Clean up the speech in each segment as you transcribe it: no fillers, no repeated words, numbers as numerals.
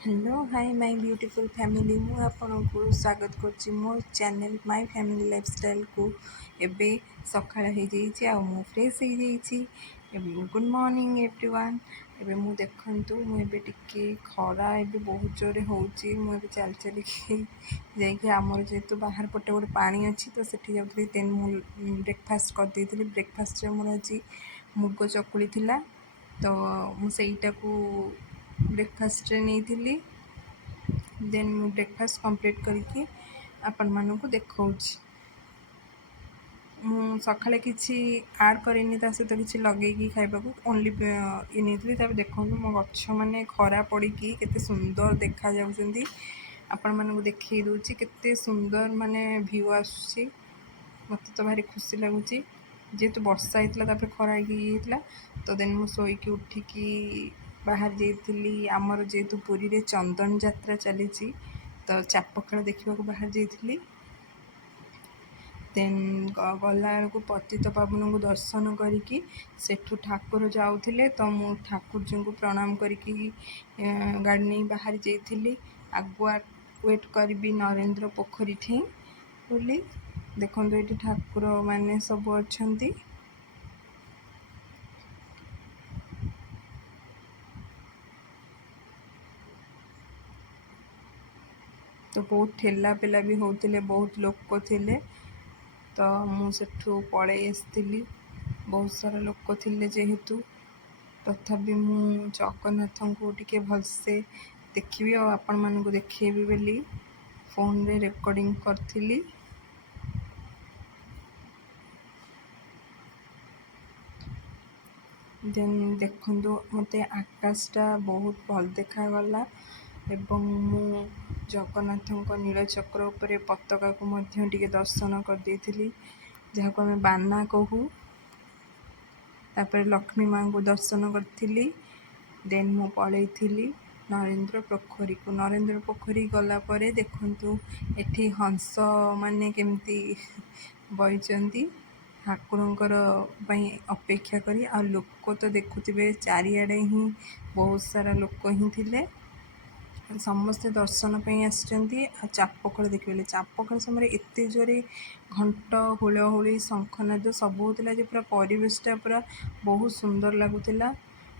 Hello hi my beautiful family मु आपको स्वागत करछि मो चैनल माय फैमिली लाइफस्टाइल को एबे सकाळ हो जाइए आ मु फ्रेश हो जाइए। Good morning everyone. एबे मु देखंतु मु एबे टिके खरा एबे बहुत जोरे होउछि मु एबे चल चल के जाइके हमर जेतु बाहर पटे गोटे पानी अछि तो सेठी जाउथि देन मु ब्रेकफास्ट कर देइथिली। ब्रेकफास्ट रे मोर अछि मुग चकुली थिला तो मु सेईटा को ब्रेकफास्ट नहीं। देन मु ब्रेकफास्ट कंप्लीट करके आपण मानू देखौछि। मु सकाଳେ କିଛି ଆଡ଼ କରିନି ତା ସହିତ କିଛି ଲଗେଇକି ଖାଇବାକୁ ଓନ୍ଲି ଇଏ ନେଇଥିଲି। ତାପରେ ଦେଖନ୍ତୁ ମୋ ଗଛ ମାନେ ଖରା ପଡ଼ିକି କେତେ ସୁନ୍ଦର ଦେଖାଯାଉଛନ୍ତି। ଆପଣମାନଙ୍କୁ ଦେଖେଇ ଦେଉଛି କେତେ ସୁନ୍ଦର ମାନେ ଭ୍ୟୁ ଆସୁଛି। ମୋତେ ତ ଭାରି ଖୁସି ଲାଗୁଛି ଯେହେତୁ ବର୍ଷା ହେଇଥିଲା ତାପରେ ଖରା ହେଇକି ଇଏ ହେଇଥିଲା। ତ ଦେନ୍ ମୁଁ ଶୋଇକି ଉଠିକି ବାହାରି ଯାଇଥିଲି। ଆମର ଯେହେତୁ ପୁରୀରେ ଚନ୍ଦନ ଯାତ୍ରା ଚାଲିଛି ତ ଚାପ ଖେଳ ଦେଖିବାକୁ ବାହାରି ଯାଇଥିଲି। ଦେନ୍ ଗଲା ବେଳକୁ ପତିତ ପାବନଙ୍କୁ ଦର୍ଶନ କରିକି ସେଠୁ ଠାକୁର ଯାଉଥିଲେ ତ ମୁଁ ଠାକୁରଜୀଙ୍କୁ ପ୍ରଣାମ କରିକି ଗାଡ଼ି ନେଇ ବାହାରି ଯାଇଥିଲି। ଆଗୁଆ ୱେଟ୍ କରିବି ନରେନ୍ଦ୍ର ପୋଖରୀ ଠେଇଁ ବୋଲି। ଦେଖନ୍ତୁ ଏଠି ଠାକୁର ମାନେ ସବୁ ଅଛନ୍ତି। तो बहुत ठेला पेला भी होते बहुत लोक थे तो मुझू पलि आसती। बहुत सारा लोक थे जेहेतु तथापि मु जगन्नाथ को टिके भलसे देखी और आपण मानक देखी बोली फोन रे रेकॉर्डिंग करी। देन देखु मत आकाशटा बहुत भल देखागला एवं मु जगन्नाथ नीलचक्र उपरे पताका को मध्य टिके दर्शन कर देइथिली जहाँ को आम बाना कहू। तापर लक्ष्मी माँ को दर्शन करी। देन मु पलैली नरेंद्र पोखरी को। नरेंद्र पोखरी गला परे देखंतु एठी हंस माने केमती बइचंती ठाकुरंकर अपेक्षा करी। आ लोक तो देखुथिबे चारिआडे ही बहुत सारा लोक ही थिले। समस्ते दर्शन पे आसचंती। चापखेल देखिए चापखेल समय एत जोरे घंट हुलहुली शंखनाद सब होता जे पूरा परिवेशटा पूरा बहुत सुंदर लगुला।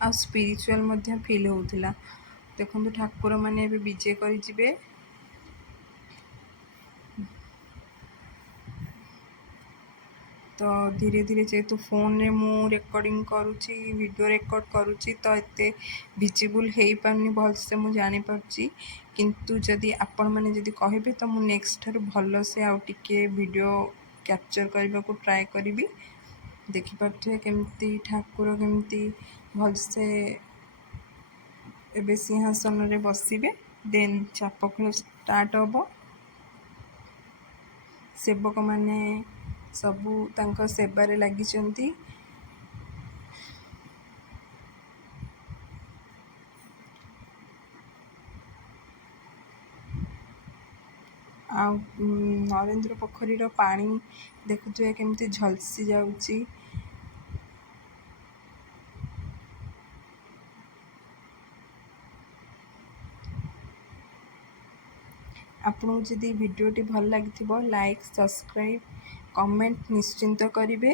आ स्पिरिचुअल फील होता। देखो ठाकुर मैंने विजे कर तो धीरे धीरे जेहेतु फोन रे मु रेकॉर्डिंग करुच्ची वीडियो रेकॉर्ड करुच्ची तो एते विजिबल हो पारनी भलसे मु जानी पारची। किंतु जदि आपण मैंने जदि कहे तो मु नेक्स्ट ठार भल से आउ टिके वीडियो कैप्चर करने को ट्राए करी। देखिपे केमती ठाकुर केमती भलसे एबे सिंहासन रे बसिबे। देन चाप खेल स्टार्ट हम। सेवक माने सबू तांको सेबारे लागिचंती। आ नरेंद्र पोखरीर पानी देखुए केमती झलसी जाउची। आपको जदि वीडियोटी भल लगी लाइक सब्सक्राइब कमेंट निश्चिंत करेंगे।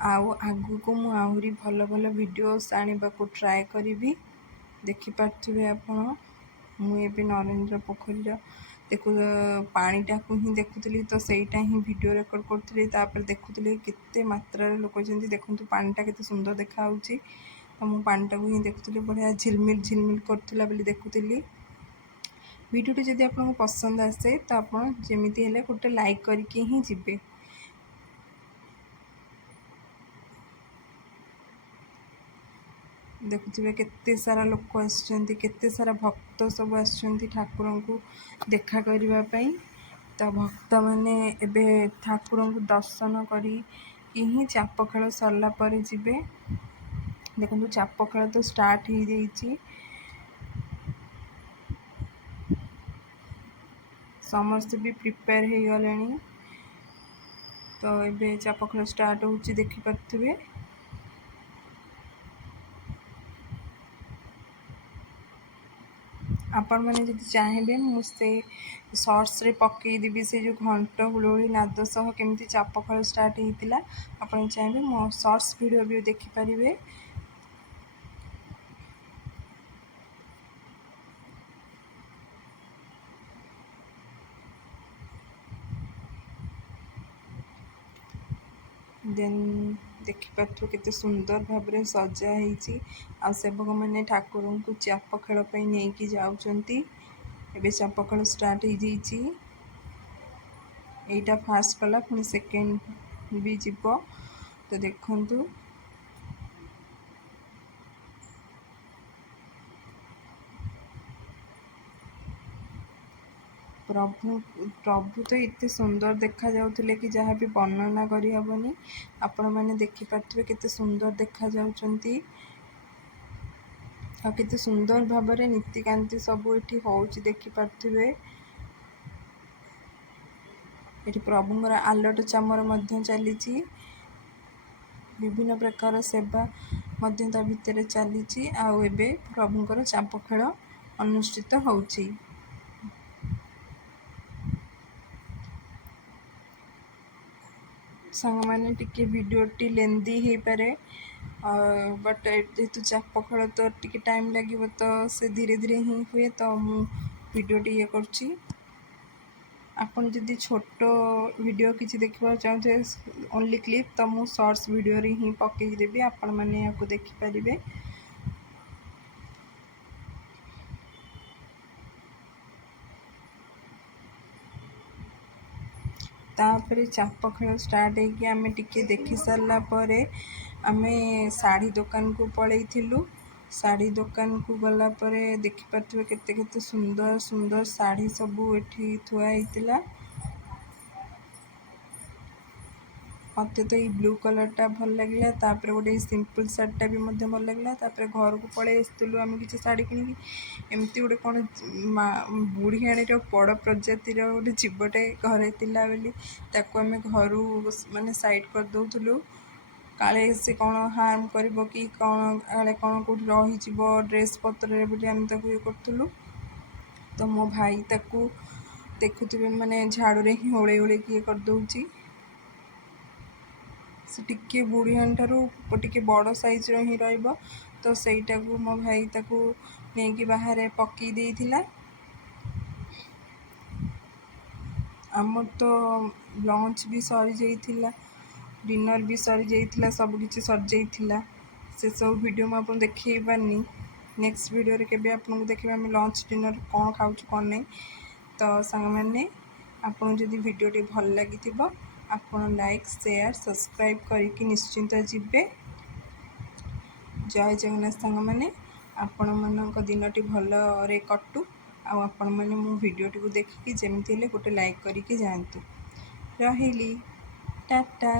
आगु को मु आहरी भल भल वीडियोस आने को ट्राए करी। देखिपे आपण मुझे नरेंद्र पोखरी देखु पानीटा को ही देखुली तो सहीटा ही वीडियो रेकॉर्ड करुँगी। देखुली केते मात्रा लोक देखु पानीटा केते सुंदर देखा तो मु पानीटा को ही देखुली बढ़िया झिलमिल झिलमिल करुला देखुली। वीडियोटी जदि आपको पसंद आसे तो आप जमीती हेले गोटे लाइक करके ही जिबे। देखुथिबे केते सारा लोक आसुचंती केते सारा भक्त सब आसुचंती ठाकुर को देखा करबा पई। तो भक्त माने एबे ठाकुर को दर्शन करी ही चाप खेल सरला पर जिबे। देखो चाप खेल तो स्टार्ट हो जाइए। समस्त भी प्रिपेयर हो गले तो ये चाप खेल स्टार्ट हो देखिपे। ଆପଣମାନେ ଯଦି ଚାହିଁବେ ମୁଁ ସେ ସର୍ଟସରେ ପକେଇଦେବି ସେ ଯେଉଁ ଘଣ୍ଟ ହୁଳହୁଳି ନାଦ ସହ କେମିତି ଚାପ ଖେଳ ଷ୍ଟାର୍ଟ ହେଇଥିଲା। ଆପଣ ଚାହିଁବେ ମୋ ସର୍ଟସ୍ ଭିଡ଼ିଓ ବି ଦେଖିପାରିବେ। ଦେନ୍ ଦେଖିପାରୁଥିବେ କେତେ ସୁନ୍ଦର ଭାବରେ ସଜା ହେଇଛି। ଆଉ ସେବକମାନେ ଠାକୁରଙ୍କୁ ଚାପ ଖେଳ ପାଇଁ ନେଇକି ଯାଉଛନ୍ତି। ଏବେ ଚାପ ଖେଳ ଷ୍ଟାର୍ଟ ହେଇଯାଇଛି। ଏଇଟା ଫାଷ୍ଟ କଲା, ପୁଣି ସେକେଣ୍ଡ ବି ଯିବ। ତ ଦେଖନ୍ତୁ ପ୍ରଭୁ ତ ଏତେ ସୁନ୍ଦର ଦେଖାଯାଉଥିଲେ କି ଯାହା ବି ବର୍ଣ୍ଣନା କରିହେବନି। ଆପଣମାନେ ଦେଖିପାରୁଥିବେ କେତେ ସୁନ୍ଦର ଦେଖାଯାଉଛନ୍ତି ଆଉ କେତେ ସୁନ୍ଦର ଭାବରେ ନୀତିକାନ୍ତି ସବୁ ଏଠି ହେଉଛି ଦେଖିପାରୁଥିବେ। ଏଠି ପ୍ରଭୁଙ୍କର ଆଲଟ ଚାମର ମଧ୍ୟ ଚାଲିଛି। ବିଭିନ୍ନ ପ୍ରକାର ସେବା ମଧ୍ୟ ତା ଭିତରେ ଚାଲିଛି। ଆଉ ଏବେ ପ୍ରଭୁଙ୍କର ଚାପ ଖେଳ ଅନୁଷ୍ଠିତ ହେଉଛି। ସାଙ୍ଗମାନେ ଟିକେ ଭିଡ଼ିଓଟି ଲେନ୍ଦି ହେଇପାରେ, ବଟ୍ ଯେହେତୁ ଚାପ ଖେଳ ତ ଟିକେ ଟାଇମ୍ ଲାଗିବ, ତ ସେ ଧୀରେ ଧୀରେ ହିଁ ହୁଏ, ତ ମୁଁ ଭିଡ଼ିଓଟି ଇଏ କରୁଛି। ଆପଣ ଯଦି ଛୋଟ ଭିଡ଼ିଓ କିଛି ଦେଖିବାକୁ ଚାହୁଁଥିବେ ଓନ୍ଲି କ୍ଲିପ୍, ତ ମୁଁ ସର୍ଟସ୍ ଭିଡ଼ିଓରେ ହିଁ ପକେଇଦେବି, ଆପଣମାନେ ଏହାକୁ ଦେଖିପାରିବେ। ତାପରେ ଚାପ ଖେଳ ଷ୍ଟାର୍ଟ ହେଇକି ଆମେ ଟିକେ ଦେଖି ସାରିଲା ପରେ ଆମେ ଶାଢ଼ୀ ଦୋକାନକୁ ପଳେଇଥିଲୁ। ଶାଢ଼ୀ ଦୋକାନକୁ ଗଲା ପରେ ଦେଖିପାରୁଥିବେ କେତେ କେତେ ସୁନ୍ଦର ସୁନ୍ଦର ଶାଢ଼ୀ ସବୁ ଏଠି ଥୁଆ ହେଇଥିଲା। ମୋତେ ତ ଏଇ ବ୍ଲୁ କଲର୍ଟା ଭଲ ଲାଗିଲା। ତାପରେ ଗୋଟେ ସିମ୍ପଲ୍ ଶାଢ଼ୀଟା ବି ମଧ୍ୟ ଭଲ ଲାଗିଲା। ତାପରେ ଘରକୁ ପଳେଇ ଆସିଥିଲୁ ଆମେ କିଛି ଶାଢ଼ୀ କିଣିକି। ଏମିତି ଗୋଟେ କ'ଣ ବୁଢ଼ିଆଣୀର ବଡ଼ ପ୍ରଜାତିର ଗୋଟେ ଜୀବଟେ ଘରେ ଥିଲା ବୋଲି ତାକୁ ଆମେ ଘରୁ ମାନେ ସାଇଡ଼୍ କରିଦେଉଥିଲୁ। କାଳେ ସେ କ'ଣ ହାର୍ମ କରିବ କି କ'ଣ, କାଳେ କ'ଣ କେଉଁଠି ରହିଯିବ ଡ୍ରେସ୍ ପତ୍ରରେ ବୋଲି ଆମେ ତାକୁ ଇଏ କରୁଥିଲୁ। ତ ମୋ ଭାଇ ତାକୁ ଦେଖୁଥିବେ ମାନେ ଝାଡ଼ୁରେ ହିଁ ଓଳେଇ ଓଳେଇକି ଇଏ କରିଦେଉଛି। ସେ ଟିକେ ବୁଢ଼ିଆଣୀଠାରୁ ଟିକେ ବଡ଼ ସାଇଜ୍ର ହିଁ ରହିବ, ତ ସେଇଟାକୁ ମୋ ଭାଇ ତାକୁ ନେଇକି ବାହାରେ ପକାଇ ଦେଇଥିଲା। ଆମର ତ ଲଞ୍ଚ୍ ବି ସରିଯାଇଥିଲା, ଡିନର୍ ବି ସରିଯାଇଥିଲା, ସବୁକିଛି ସରିଯାଇଥିଲା। ସେସବୁ ଭିଡ଼ିଓ ମୁଁ ଆପଣଙ୍କୁ ଦେଖାଇ ପାରିନି। ନେକ୍ସଟ ଭିଡ଼ିଓରେ କେବେ ଆପଣଙ୍କୁ ଦେଖିବେ ଆମେ ଲଞ୍ଚ୍ ଡିନର୍ କ'ଣ ଖାଉଛୁ କ'ଣ ନାହିଁ। ତ ସାଙ୍ଗମାନେ, ଆପଣଙ୍କୁ ଯଦି ଭିଡ଼ିଓଟି ଭଲ ଲାଗିଥିବ ଆପଣ ଲାଇକ୍, ସେୟାର, ସବସ୍କ୍ରାଇବ୍ କରିକି ନିଶ୍ଚିନ୍ତ ଯିବେ। ଜୟ ଜଗନ୍ନାଥ ସାଙ୍ଗମାନେ, ଆପଣମାନଙ୍କ ଦିନଟି ଭଲରେ କଟୁ। ଆଉ ଆପଣମାନେ ମୋ ଭିଡ଼ିଓଟିକୁ ଦେଖିକି ଯେମିତି ହେଲେ ଗୋଟେ ଲାଇକ୍ କରିକି ଯାଆନ୍ତୁ। ରହିଲି, ଟାଟା।